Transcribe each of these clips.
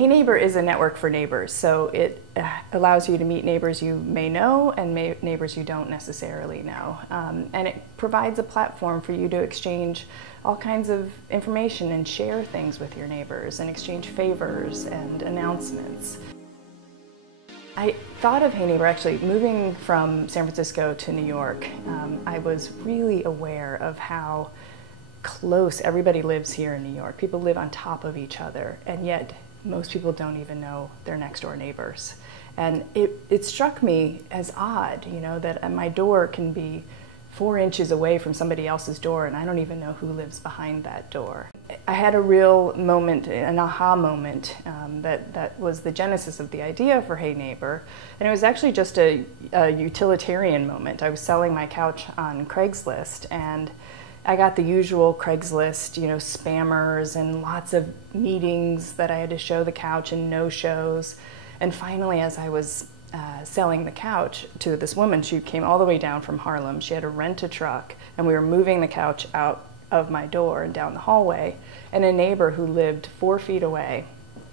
Hey Neighbor is a network for neighbors, so it allows you to meet neighbors you may know and neighbors you don't necessarily know. And it provides a platform for you to exchange all kinds of information and share things with your neighbors and exchange favors and announcements. I thought of Hey Neighbor actually moving from San Francisco to New York. I was really aware of how close everybody lives here in New York. People live on top of each other, and yet most people don't even know their next door neighbors. And it struck me as odd, you know, that my door can be 4 inches away from somebody else's door and I don't even know who lives behind that door. I had a real moment, an aha moment, that was the genesis of the idea for Hey Neighbor. And it was actually just a utilitarian moment. I was selling my couch on Craigslist, and I got the usual Craigslist, you know, spammers and lots of meetings that I had to show the couch and no-shows. And finally, as I was selling the couch to this woman, she came all the way down from Harlem. She had to rent a truck, and we were moving the couch out of my door and down the hallway. And a neighbor who lived 4 feet away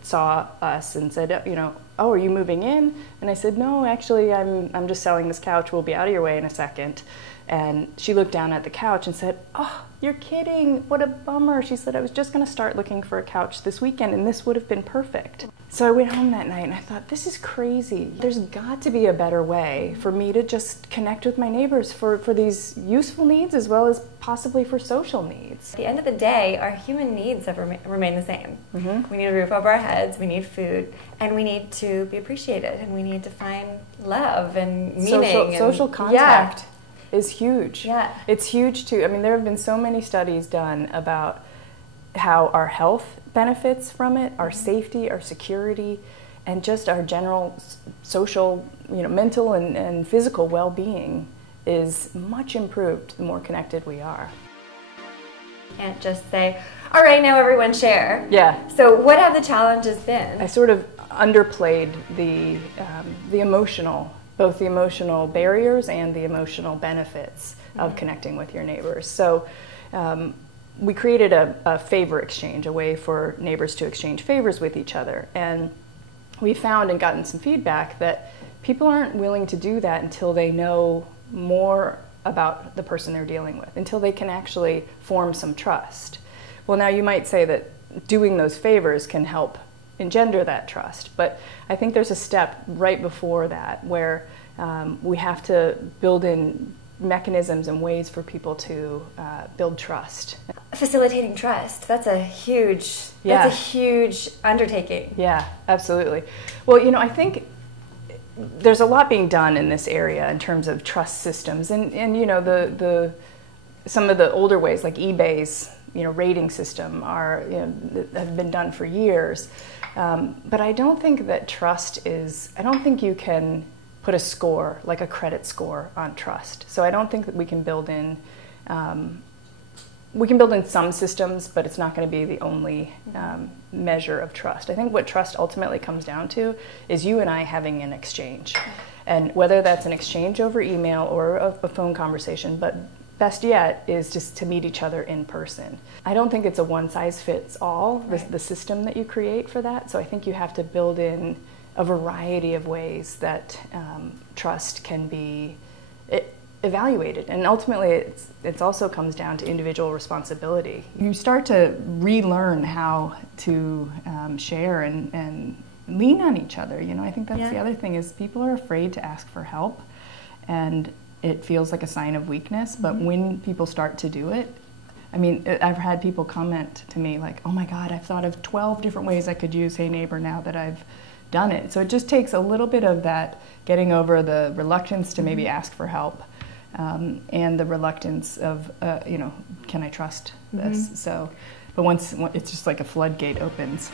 saw us and said, you know, "Oh, are you moving in?" And I said, "No, actually, I'm just selling this couch. We'll be out of your way in a second." And she looked down at the couch and said, "Oh, you're kidding. What a bummer." She said, "I was just going to start looking for a couch this weekend and this would have been perfect." So I went home that night and I thought, this is crazy. There's got to be a better way for me to just connect with my neighbors for these useful needs as well as possibly for social needs. At the end of the day, our human needs have remained the same. Mm-hmm. We need a roof over our heads, we need food, and we need to be appreciated, and we need to find love and meaning. Social contact. Yeah. Is huge. Yeah. It's huge too. I mean, there have been so many studies done about how our health benefits from it, our safety, our security, and just our general social, you know, mental and physical well-being is much improved the more connected we are. You can't just say, "All right, now everyone share." Yeah. So what have the challenges been? I sort of underplayed the emotional, both the emotional barriers and the emotional benefits of connecting with your neighbors. So we created a favor exchange, a way for neighbors to exchange favors with each other. And we found and gotten some feedback that people aren't willing to do that until they know more about the person they're dealing with, until they can actually form some trust. Well, now you might say that doing those favors can help engender that trust, but I think there's a step right before that where we have to build in mechanisms and ways for people to build trust. Facilitating trust, that's a huge undertaking. Yeah, absolutely. Well, you know, I think there's a lot being done in this area in terms of trust systems, and you know, some of the older ways like eBay's, you know, rating system have been done for years. But I don't think that I don't think you can put a score, like a credit score, on trust. So I don't think that we can build in some systems, but it's not going to be the only measure of trust. I think what trust ultimately comes down to is you and I having an exchange. And whether that's an exchange over email or a phone conversation, but best yet is just to meet each other in person. I don't think it's a one-size-fits-all, the system that you create for that. So I think you have to build in a variety of ways that trust can be evaluated. And ultimately, it also comes down to individual responsibility. You start to relearn how to share and lean on each other. You know, I think that's the other thing is people are afraid to ask for help, and it feels like a sign of weakness. But when people start to do it, I mean, I've had people comment to me like, "Oh my God, I've thought of 12 different ways I could use Hey Neighbor now that I've done it." So it just takes a little bit of that getting over the reluctance to maybe ask for help, and the reluctance of, you know, can I trust this? So, but once it's just like a floodgate opens.